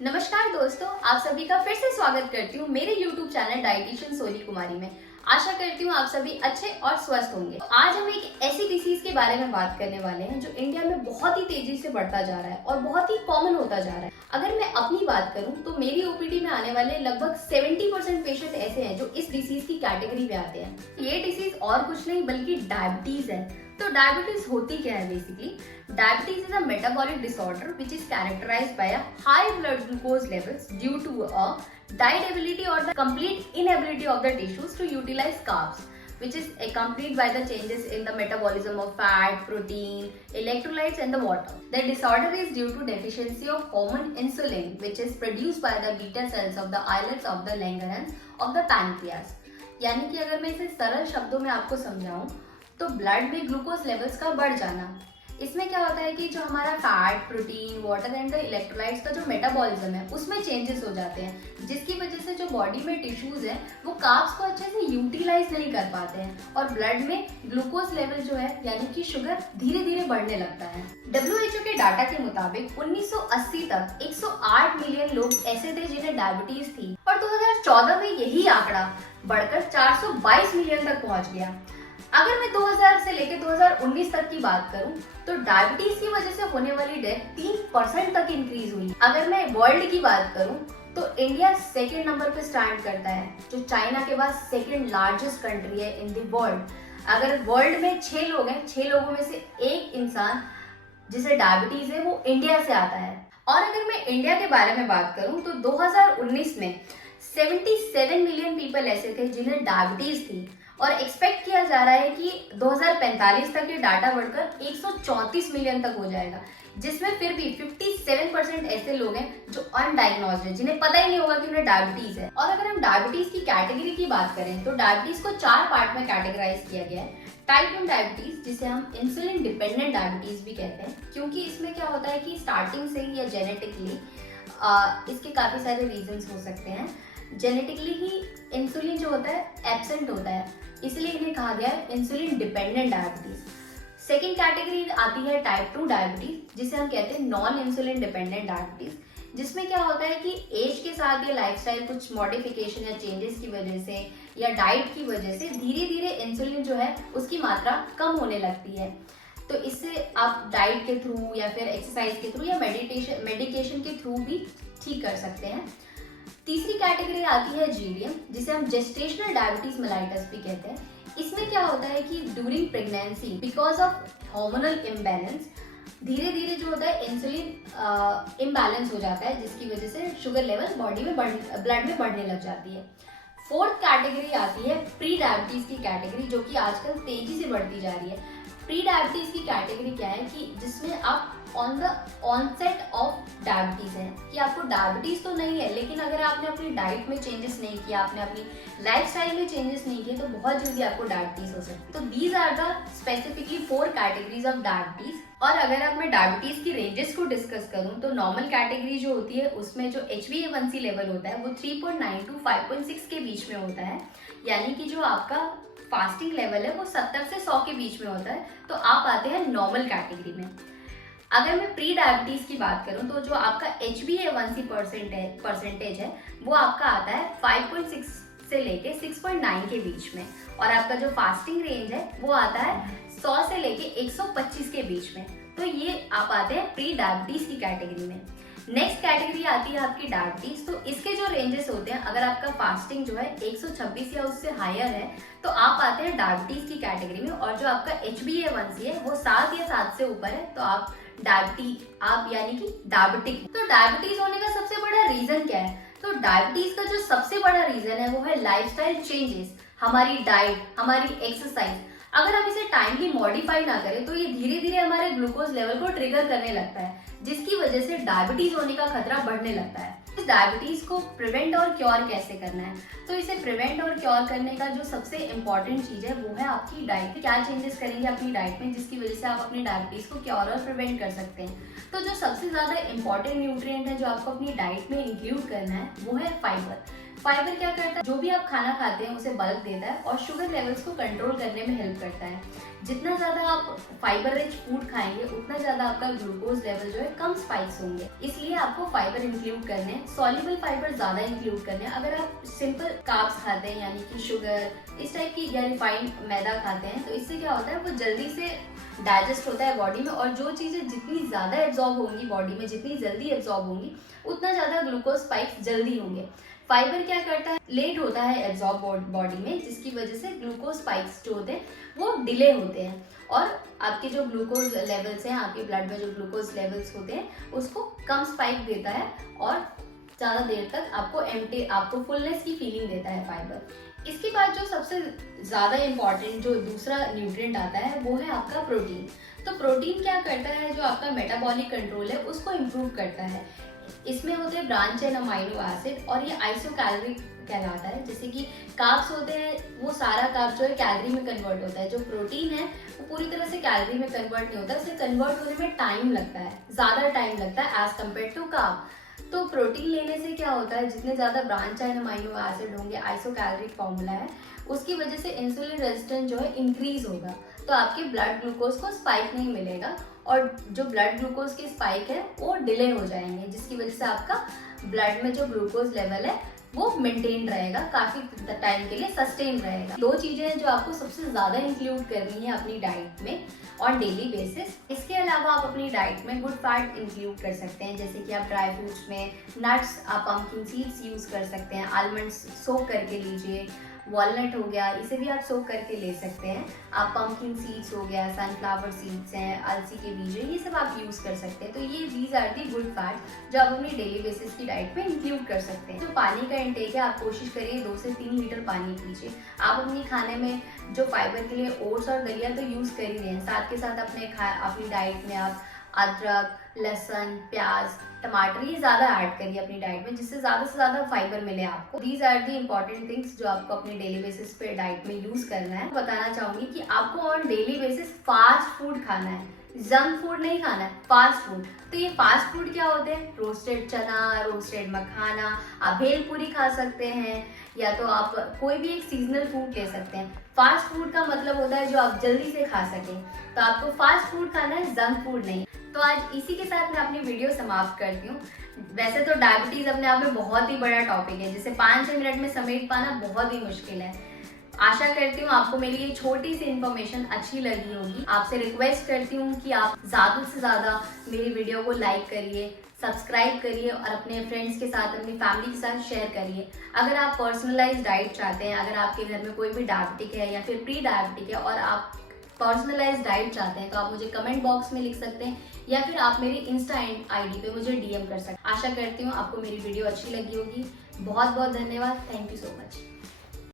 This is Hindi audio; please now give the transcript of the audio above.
नमस्कार दोस्तों, आप सभी का फिर से स्वागत करती हूँ मेरे YouTube channel dietitian Soni Kumari में। आशा करती हूँ आप सभी अच्छे और स्वस्थ होंगे। आज हम एक ऐसी डिसीज के बारे में बात करने वाले हैं जो इंडिया में बहुत ही तेजी से बढ़ता जा रहा है और बहुत ही कॉमन होता जा रहा है। अगर मैं अपनी बात करूँ तो मेरी ओपीडी में आने वाले लगभग 70% पेशेंट ऐसे हैं जो इस डिसीज की कैटेगरी में आते हैं। ये डिसीज और कुछ नहीं बल्कि डायबिटीज है। तो डायबिटीज होती क्या है basically? Diabetes is a metabolic disorder which is characterized by a high blood glucose levels due to a diet ability or the complete inability of the tissues to utilize carbs, which is accompanied by the changes in the metabolism of fat, protein, electrolytes and the water. The disorder is due to deficiency of hormone insulin, which is produced by the beta cells of the islets of the Langerhans of the pancreas. यानी कि अगर मैं इसे सरल शब्दों में आपको समझाऊं तो ब्लड में ग्लूकोज लेवल्स का बढ़ जाना। इसमें क्या होता है कि जो हमारा fat, protein, water and the electrolytes का जो मेटाबॉलिज्म है उसमें चेंजेस हो जाते हैं, जिसकी वजह से जो बॉडी में टिश्यूज है वो कार्ब्स को अच्छे से यूटिलाइज नहीं कर पाते हैं और ब्लड में ग्लूकोज लेवल जो है यानी कि शुगर धीरे धीरे बढ़ने लगता है। WHO के डाटा के मुताबिक 1980 तक 108 मिलियन लोग ऐसे थे जिन्हें डायबिटीज थी और 2014 में यही आंकड़ा बढ़कर 422 मिलियन तक पहुंच गया। अगर मैं 2000 से लेकर 2019 तक की बात करूं तो डायबिटीज की वजह से होने वाली डेथ 3% तक इंक्रीज हुई। अगर मैं वर्ल्ड की बात करूं तो इंडिया सेकेंड नंबर पे स्टैंड करता है, जो चाइना के बाद सेकेंड लार्जेस्ट कंट्री है इन द वर्ल्ड। अगर वर्ल्ड में 6 लोग हैं, 6 लोगों में से एक इंसान जिसे डायबिटीज है वो इंडिया से आता है। और अगर मैं इंडिया के बारे में बात करूं तो 2019 में 77 मिलियन पीपल ऐसे थे जिन्हें डायबिटीज थी और एक्सपेक्ट किया जा रहा है कि 2045 तक ये डाटा बढ़कर 134 मिलियन तक हो जाएगा, जिसमें फिर भी 57% ऐसे लोग हैं जो अनडायग्नोज्ड हैं, जिन्हें पता ही नहीं होगा कि उन्हें डायबिटीज है। और अगर हम डायबिटीज की कैटेगरी की बात करें तो डायबिटीज को 4 पार्ट में कैटेगराइज किया गया है। टाइप 1 डायबिटीज, जिसे हम इंसुलिन डिपेंडेंट डायबिटीज भी कहते हैं, क्योंकि इसमें क्या होता है कि स्टार्टिंग से ही या जेनेटिकली इसके काफी सारे रीजंस हो सकते हैं। जेनेटिकली ही इंसुलिन जो होता है एब्सेंट होता है, इसलिए इन्हें कहा गया है insulin dependent diabetes. Second category आती है टाइप 2 डायबिटीज, जिसे हम कहते हैं नॉन इंसुलिन डिपेंडेंट डायबिटीज, जिसमें क्या होता है कि एज के साथ या लाइफस्टाइल कुछ मॉडिफिकेशन या चेंजेस की वजह से या डाइट की वजह से धीरे धीरे इंसुलिन जो है उसकी मात्रा कम होने लगती है। तो इससे आप डाइट के थ्रू या फिर एक्सरसाइज के थ्रू या मेडिकेशन के थ्रू भी ठीक कर सकते हैं। तीसरी कैटेगरी आती है जीडीएम, जिसे हम जेस्टेशनल डायबिटीज मेलाइटस भी कहते हैं। इसमें क्या होता है कि during pregnancy because of hormonal imbalance धीरे धीरे जो होता है इंसुलिन इम्बैलेंस हो जाता है, जिसकी वजह से शुगर लेवल बॉडी में ब्लड में बढ़ने लग जाती है। फोर्थ कैटेगरी आती है प्री डायबिटीज की कैटेगरी, जो कि आजकल तेजी से बढ़ती जा रही है। प्री डायबिटीज की कैटेगरी क्या है कि जिसमें आप on the onset of diabetes है, कि आपको डायबिटीज तो नहीं है लेकिन अगर आपने अपनी डाइट में चेंजेस नहीं किया, आपने अपनी लाइफस्टाइल में चेंजेस नहीं किए तो बहुत जल्दी आपको डायबिटीज हो सकती है। तो these are the specifically 4 categories of diabetes. और अगर अब मैं डायबिटीज की रेंजेस को डिस्कस करूं तो नॉर्मल कैटेगरी जो होती है उसमें जो HbA1c लेवल होता है वो 3.9 to 5.6 के बीच में होता है, यानी कि जो आपका फास्टिंग लेवल है वो 70 से 100 के बीच में होता है, तो आप आते हैं नॉर्मल कैटेगरी में। अगर मैं प्री डायबिटीज की बात करूं तो जो आपका HbA1c परसेंटेज है वो आपका आता है 5.6 से लेके 6.9 के बीच में, और आपका जो फास्टिंग रेंज है वो आता है 100 से लेके 125 के बीच में। तो ये आप आते हैं प्री डायबिटीज की कैटेगरी में। नेक्स्ट कैटेगरी आती है आपकी डायबिटीज। तो इसके जो रेंजेस होते हैं, अगर आपका फास्टिंग जो है 126 या उससे हायर है तो आप आते हैं डायबिटीज की कैटेगरी में, और जो आपका HbA1c है वो 7 या 7 से ऊपर है तो आप यानी कि डायबिटिक। तो डायबिटीज होने का सबसे बड़ा रीजन क्या है? तो डायबिटीज का जो सबसे बड़ा रीजन है वो है लाइफस्टाइल चेंजेस, हमारी डाइट, हमारी एक्सरसाइज। अगर हम इसे टाइमली मॉडिफाई ना करें तो ये धीरे धीरे हमारे ग्लूकोज लेवल को ट्रिगर करने लगता है, जिसकी वजह से डायबिटीज होने का खतरा बढ़ने लगता है। इस डायबिटीज को प्रिवेंट और क्योर कैसे करना है? तो इसे प्रिवेंट और क्योर करने का जो सबसे इम्पोर्टेंट चीज है वो है आपकी डाइट। क्या चेंजेस करेंगे अपनी डाइट में जिसकी वजह से आप अपनी डायबिटीज को क्योर और प्रिवेंट कर सकते हैं? तो जो सबसे ज्यादा इम्पोर्टेंट न्यूट्रिएंट है जो आपको अपनी डाइट में इंक्लूड करना है वो है फाइबर। फाइबर क्या करता है, जो भी आप खाना खाते हैं उसे बल्क देता है और शुगर लेवल्स को कंट्रोल करने में हेल्प करता है। जितना ज्यादा आप फाइबर रिच फूड खाएंगे उतना ज्यादा आपका ग्लूकोज लेवल जो है कम स्पाइक्स होंगे, इसलिए आपको फाइबर इंक्लूड करने हैं। सॉल्युबल फाइबर ज्यादा इंक्लूड करने हैं। अगर आप सिंपल कार्ब्स खाते हैं यानी कि शुगर इस टाइप की या रिफाइंड मैदा खाते हैं तो इससे क्या होता है, वो जल्दी से डाइजेस्ट होता है बॉडी में, और जो चीजें जितनी ज्यादा एब्जॉर्ब होंगी बॉडी में, जितनी जल्दी एब्जॉर्ब होंगी उतना ज्यादा ग्लूकोज स्पाइक्स जल्दी होंगे। फाइबर क्या करता है, लेट होता है एब्जॉर्ब बॉडी में, जिसकी वजह से ग्लूकोज स्पाइक्स जो होते हैं वो डिले होते हैं और आपके जो ग्लूकोज लेवल्स हैं, आपके ब्लड में जो ग्लूकोज लेवल्स होते हैं उसको कम स्पाइक देता है और ज़्यादा देर तक आपको फुलनेस की फीलिंग देता है फाइबर। इसके बाद जो सबसे ज़्यादा इम्पॉर्टेंट जो दूसरा न्यूट्रिएंट आता है वो है आपका प्रोटीन। तो प्रोटीन क्या करता है, जो आपका मेटाबॉलिक कंट्रोल है उसको इम्प्रूव करता है। इसमें होते हैं ब्रांच चेन अमाइनो एसिड और ये आइसोकैलोरिक कहलाता है। जैसे कि कार्ब्स होते हैं वो सारा कार्ब जो है कैलोरी में कन्वर्ट होता है, जो प्रोटीन है वो पूरी तरह से कैलोरी में कन्वर्ट नहीं होता, उसे कन्वर्ट होने में टाइम लगता है, ज़्यादा टाइम लगता है एज कम्पेयर टू कार्ब। तो प्रोटीन लेने से क्या होता है, जितने ज़्यादा ब्रांच चेन अमाइनो एसिड होंगे, आइसोकैलोरिक फॉर्मूला है, उसकी वजह से इंसुलिन रेजिस्टेंस जो है इंक्रीज होगा, तो आपके ब्लड ग्लूकोज को स्पाइक नहीं मिलेगा और जो ब्लड ग्लूकोज की स्पाइक है वो डिले हो जाएंगे, जिसकी वजह से आपका ब्लड में जो ग्लूकोज लेवल है वो मेंटेन रहेगा, काफी टाइम के लिए सस्टेन रहेगा। दो चीजें हैं जो आपको सबसे ज्यादा इंक्लूड करनी है अपनी डाइट में ऑन डेली बेसिस। इसके अलावा आप अपनी डाइट में गुड फैट इंक्लूड कर सकते हैं, जैसे कि आप ड्राई फ्रूट्स में नट्स, आप पंपकिन सीड्स यूज कर सकते हैं, आलमंड्स सोक करके लीजिए, वॉलनट हो गया, इसे भी आप सोक करके ले सकते हैं। आप पंपकिन सीड्स हो गया, सनफ्लावर सीड्स हैं, अलसी के बीज हैं, ये सब आप यूज कर सकते हैं। तो ये these are the good fats जो आप अपनी डेली बेसिस की डाइट में इंक्लूड कर सकते हैं। जो पानी का इंटेक है, आप कोशिश करिए 2 से 3 लीटर पानी पीजिए। आप अपने खाने में जो फाइबर के लिए ओट्स और दलिया तो यूज कर ही रहे हैं, साथ के साथ अपनी डाइट में आप अदरक, लहसुन, प्याज, टमाटर ये ज़्यादा ऐड करिए अपनी डाइट में, जिससे ज़्यादा से ज़्यादा फाइबर मिले आपको। These are the important things जो आपको अपने डेली बेसिस पे डाइट में यूज़ करना है। बताना चाहूँगी कि आपको on daily basis fast food खाना है, जंक फूड नहीं खाना है, फास्ट फूड। तो ये फास्ट फूड क्या होते हैं, रोस्टेड चना, रोस्टेड मखाना, आप भेलपूरी खा सकते हैं, या तो आप कोई भी एक सीजनल फूड ले सकते हैं। फास्ट फूड का मतलब होता है जो आप जल्दी से खा सकें, तो आपको फास्ट फूड खाना है, जंक फूड नहीं। तो आज इसी के साथ मैं अपनी वीडियो समाप्त करती हूँ। वैसे तो डायबिटीज अपने आप में बहुत ही बड़ा टॉपिक है, जिसे 5-6 मिनट में समेट पाना बहुत ही मुश्किल है। आशा करती हूँ आपको मेरी ये छोटी सी इन्फॉर्मेशन अच्छी लगी होगी। आपसे रिक्वेस्ट करती हूँ कि आप ज़्यादा से ज़्यादा मेरी वीडियो को लाइक करिए, सब्सक्राइब करिए और अपने फ्रेंड्स के साथ, अपनी फैमिली के साथ शेयर करिए। अगर आप पर्सनलाइज्ड डाइट चाहते हैं, अगर आपके घर में कोई भी डायबिटिक है या फिर प्री डायबिटिक है और आप पर्सनलाइज्ड डाइट चाहते हैं, तो आप मुझे कमेंट बॉक्स में लिख सकते हैं या फिर आप मेरी इंस्टा आईडी पे मुझे डीएम कर सकते हैं। आशा करती हूँ आपको मेरी वीडियो अच्छी लगी होगी। बहुत बहुत धन्यवाद। Thank you so much.